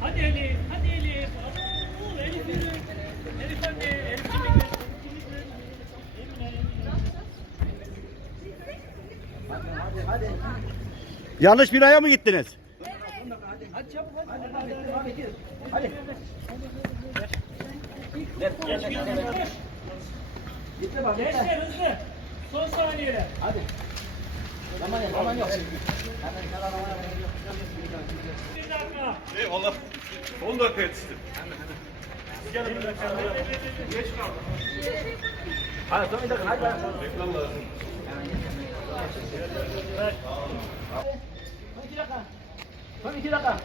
Hadi Elif, hadi Elif. Oo, Elif yürü. Elif anne, Elif kimlik ver. Hadi, hadi. Yanlış binaya mı gittiniz? Evet. Hadi çabuk hadi. Hadi, hadi, hadi. hadi. hadi. hadi. Gençler hızlı. Son saniyeler. Hadi. Zaman yok, zaman yok. Bir dakika. Eyvallah. 10 dakika yetiştim. Geç kaldı. Hadi son bir dakika hadi. Reklam lazım. Son iki dakika.